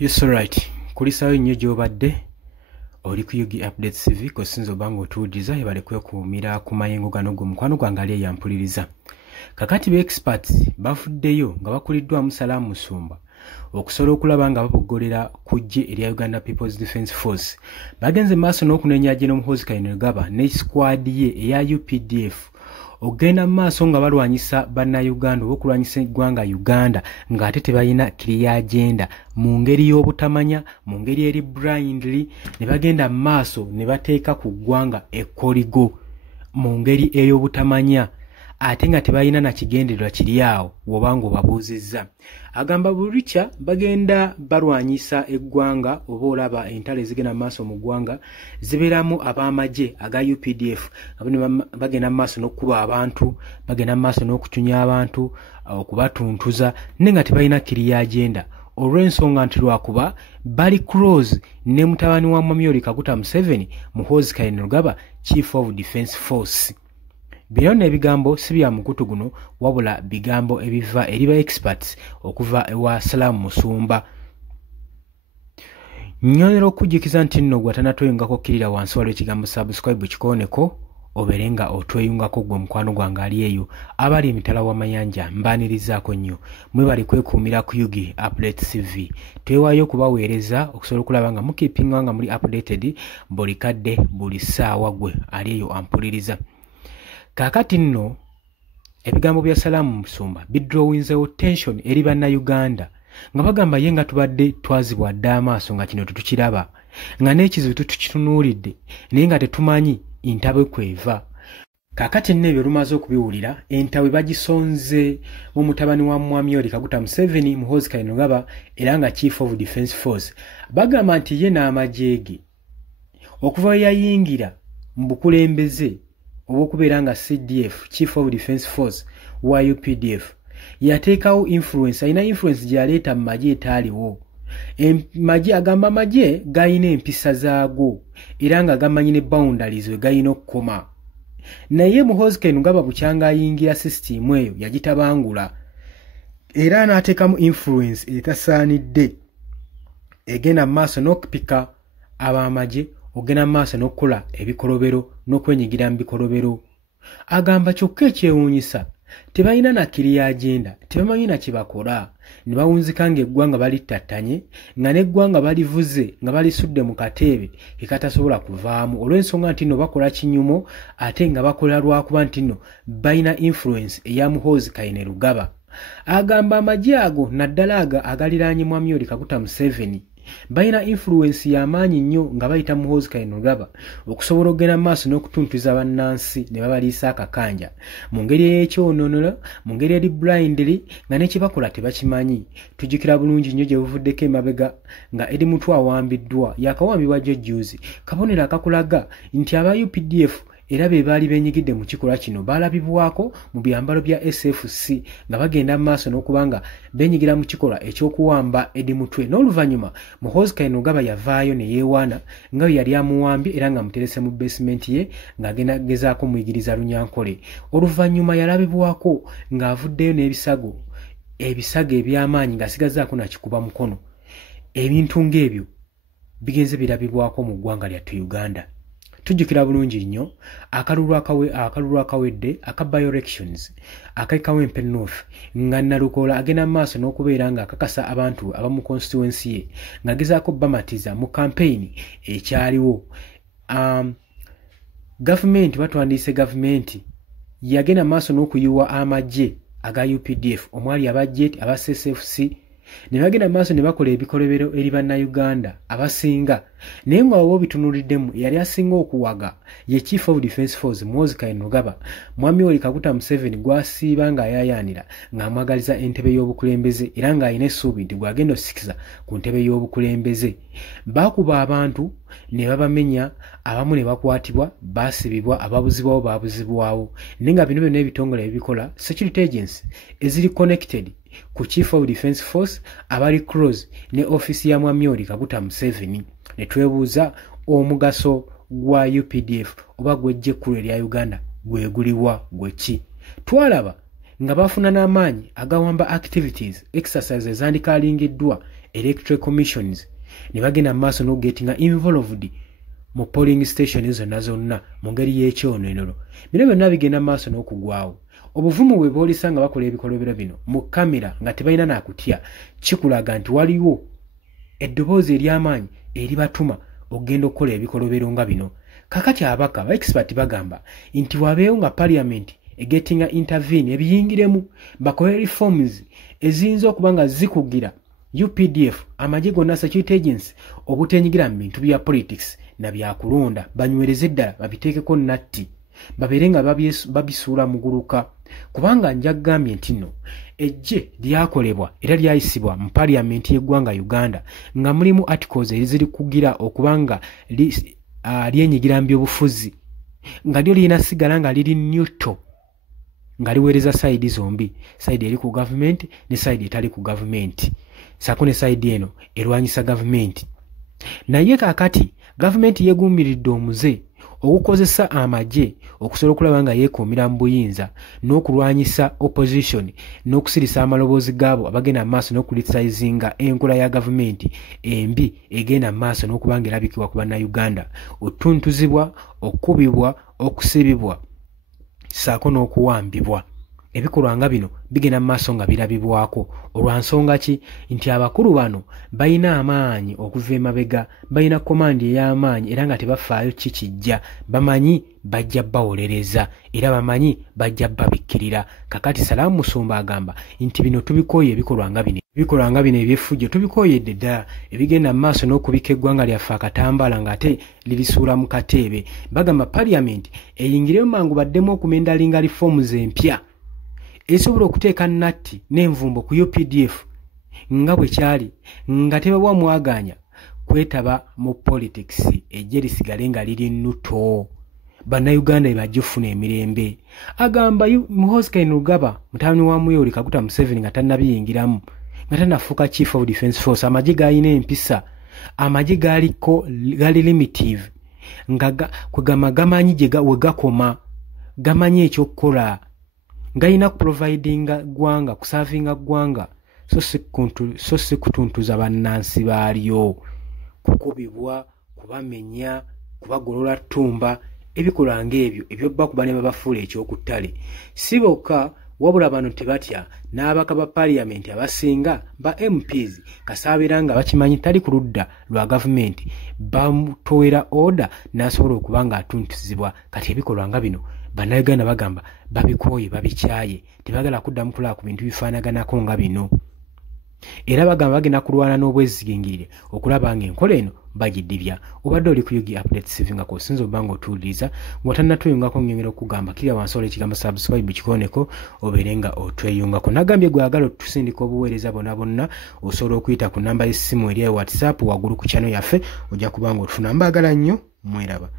Yes, alright. Kulisayo nnyo gy'obadde oli ku Yugi Updates TV kosinza obanga otuwuliza ebale kwekuumira ku mayengo gano gwe mukwano gwange ali eyampuliriza. Kakati be experts bafuddeyo nga bakuliddwamu Salaamu Musumba okusobola okulaba nga baboggolera ku ggye erya Uganda People's Defence Force. Bagenze maaso n'okunenya General Muhoozi Kainerugaba ne squad ye eya UPDF ogenda maaso nga balwanyisa bannayuganda okulwanyisa eggwanga Uganda ng'ate tebalina clear agenda mu ngeri y'obutamanya mu ngeri eri blindly ne bagenda maaso ne bateeka ku ggwanga ekkoligo mu ngeri ey'obutamanya ate nga tebalina na kigendererwa kiri awo wobanga obabuuzizza. Agamba bulicha bagenda balwanyisa eggwanga oba olaba entalo ezigenda maaso mu ggwanga zibeeramu ab'amagye aga UPDF bagenda maaso n'okukuba abantu, bagenda maaso n'okucunya abantu, okubatuntuza naye nga tebalina kiriya agenda olw'ensonga nti lwakuba bali close ne mutabani wa Mwami Kaguta Museveni, Muhoozi Kainerugaba, Chief of Defence Force. Bino ebigambo si bya mukutu guno wabula bigambo ebiva eri ba experts okuva ewa Salaamu Musumba. Nnyonera okujjukiza nti nno gwe atanatweyungako okkirira wansi waliwo ekigambo subscribe kikooneko obeerenga otweyungako gwe mukwano gwange ali eyo abali emitala w'amayanja mbaanirizaako nnyo mwebali kwekuumira ku Yugi Updates TV. Twewaayo okubaweereza okusobola okulaba nga mukiipinga nga muli updated buli kadde buli ssaawa gwe ali eyo ampuliriza. Kakati nno ebigambo bya Salaamu Musumba bidrowinzewo tension eri bannayuganda nga bagamba ye nga tubadde twazibwa dda amaaso nga kino tetukiraba nga n'ekizibu tukitunuulidde naye nga tetumanyi entabe kweva. Kakati nno ebyo lumaze okubiwulira entawe bagisonze mu mutabani wa Mwami Kaguta Museveni, Muhoozi Kainerugaba era nga Chief of Defence Force. Bagamba nti ye n'amagye ge okuva we yayingira mu bukulembeze obokubeera nga CDF, Chief of Defence Force wa UPDF, yateekawo influence, alina influence gy'aleeta mu magye etaaliwo. Magye agamba magye gayina empisa zaago era nga gamanyi ne boundaries we gayina okukoma. Naye Muhoozi Kainerugaba bukyanga ayingira system eyo yagitabangula era n'ateekamu influence etasaanidde egenda mu maaso n'okupika ab'amagye ogenda maaso n'okukola ebikolobero n'okwenyigira mu bikolobero. Agamba kyokka ekyewuunyisa tebalina na kiriya agenda, tebamanyi na kye bakola, ne bawunzika ng'eggwanga balittattanye nga n'eggwanga balivuze nga balisudde mu kateebe ekatasobola kuvaamu olw'ensonga nti nno bakola kinyumo ate nga bakola lwakuba nti nno balina influence eya Muhoozi Kainerugaba. Agamba amagye ago naddala agaliraanye Mwami Kaguta Museveni balina influence y'amaanyi nnyo nga bayita Muhoozi Kainerugaba okusobola okugenda maaso n'okutuntuza bannansi ne babaliisa akakanja mu ngeri ey'ekyonoono, mu ngeri eri blindly nga n'ekye bakola tebakimanyi. Tujjukira bulungi nnyo gye buvuddeko emabega nga eri mutwe awambiddwa yakawambibwa jjojjuuzi kabonero akakulaga nti aba UPDF era be baali benyigidde mu kikolwa kino baalabibwako mu byambalo bya SFC nga bagenda maaso n'okubanga benyigira mu kikolwa ekyokuwamba edi mutwe. N'oluvannyuma Muhoozi Kainerugaba yavaayo ne yeewaana nga bwe yali amuwambye era nga muterese mu basement ye ng'agenda gezaako muyigiriza Lunyankole. Oluvannyuma yalabibwako ng'avuddeyo n'ebisago eby'amaanyi ng'asigazaako nakikuba mukono. Ebintu ng'ebyo bigenze birabibwako mu ggwanga lyattu Uganda. Tujjukira bulungi nnyo akalulu akawedde aka by-elections ak'Kawempe North nga Nalukoola agenda maaso n'okubeera nga akakasa abantu abamu constituency ye ng'agezaako bamatiza mu campaign ekyaliwo. Gavumenti batwandiise gavumenti yagenda maaso n'okuyiwa amagye aga UPDF omwali abajje aba SSFC ne bagenda maaso ne bakola ebikolobero eri bannayuganda abasinga naye nga oba bitunuuliddemu yali asinga okuwaga ye Chief of Defence Force Muhoozi Kainerugaba, Mwami Kaguta Museveni gw'asiiba ng'ayaayaanira ng'amwagaliza entebe y'obukulembeze era ng'alina essuubi nti gw'agenda ossikiza ku ntebe y'obukulembeze. Baakuba abantu ne babamenya, abamu ne bakwatibwa, baasibibwa, ababuzibwawo baabuzibwawo. Naye nga bino byonna ebitongole ebikola security agency eziri connected ku Chief of Defence Force abali close ne office ya Mwami Kaguta Museveni. Ne twebuuza omugaso gwa UPDF oba gw'eggye ekkulu erya Uganda gweguliwa gweki. Twalaba nga bafuna n'amaanyi agawamba activities exercises ezandikaalingiddwa electoral commissions ne bagenda mu maaso n'ogetinga involved mu polling station zonna mu ngeri y'ekyonenero. Bino byonna bigenda mu maaso n'okugwawo. Obuvumu bwe boolisa nga bakola ebikolobero bino mu kamera nga tebalina nakutya kikulaga nti waliwo eddoboozi ery'amaanyi eribatuma okugenda okukola ebikolobero nga bino. Kakati abaka ba expert bagamba nti wabeewo nga parliament egetinga intervene ebiyingiremu bakole reforms eziyinza okuba nga zikugira UPDF amagye gonna security agency obutenyigira mu bintu bya politics na bya kulonda banywereze eddala babiteekeko natti babeere nga babisuula muguluka kubanga njagambye nti nno ejje lyakolebwa era lyayisibwa mu parliament y'eggwanga Uganda nga mulimu articles eziri kugira okubanga lyenyigira mu byobufuzi nga lyo lirina sigala nga liri neutral nga liweereza side zombi, side eri ku government ne side etali ku government, sako ne side eno erwanyisa government. Naye kakati government yeegumiridde omuze okukozesa amagye okusobola okulaba nga yeekuumira mu buyinza n'okulwanyisa opposition n'okusirisa amaloboozi gaabo abagenda mu maaso n'okulitisayizinga enkola ya gavumenti embi egenda mu maaso n'okuba nga erabikibwa ku bannayuganda, otuntuzibwa, okubibwa, okusibibwa saako n'okuwambibwa. Ebikolwa nga bino bigenda mu maaso nga birabibwako. Olwa nsonga ki? Nti abakulu bano balina amaanyi okuva emabega, balina komandi ey'amaanyi era nga tebafaayo kikijja, bamanyi bajja bawolereza era bamanyi bajja babikkirira. Kakati Salaamu Musumba agamba nti bino tubikooye ebikolwa nga bino ebyeffujjo tubikooyedde ddala ebigenda mu maaso n'okubika eggwanga lyaffe akatambaala ng'ate lilisuula mu kateebe. Bagamba parliament eyingiremu mangu baddemu okumendalinga reforms empya esobola okuteeka natti n'envumbo ku UPDF nga bwe kyali nga tebawa mwaganya kwetaba mu politics ejje lisigale nga liri nnuto bannayuganda bajja ofuna emirembe. Agamba Muhoozi Kainerugaba mutabani wa Yoweri Kaguta Museveni nga tannabiyingiramu nga tannafuuka chief of defence force, amagye gaalina empisa, amagye gali limitive nga kwegamba gamanyi we gakoma, gamanyi ekyokukola, galina kuprovidinga ggwanga, kusavinga ggwanga so si kutuntuza bannansi baalyo, kukubibwa, kubamenya, kubagolola ttumba, ebikola ng'ebyo ebyobbakuba ne babafuula ekyokuttale. Si bokka wabula bano tebatya n'abaka ba parliament abasinga ba MPs kasaabeera nga bakimanyi tali ku ludda lwa gavumenti bamutowera order n'asobola okuba nga atuntuzibwa. Kati ebikolwa nga bino bannayuganda bagamba babikooye, babikyaye, tebagala kuddamu kulaba ku bintu bifaanaganako nga bino. Era bagamba bagenda kulwana n'obwezigingirire okulaba ng'enkola eno bagiddibya. Obadde oli ku Yugi Updates TV nga kosinza obba ng'otuwuliriza ng'otannatweyungako nnyongera okugamba kirya wansi ekigambo subscribe kikooneko obeere nga otweyungako. Nagambye gwagala otusindika obuweereza bonna osobola okuyita ku namba y'essimu eri ya WhatsApp waggulu ku channel yaffe ojja kuba ng'otufuna. Mbaagala nnyo, mweraba.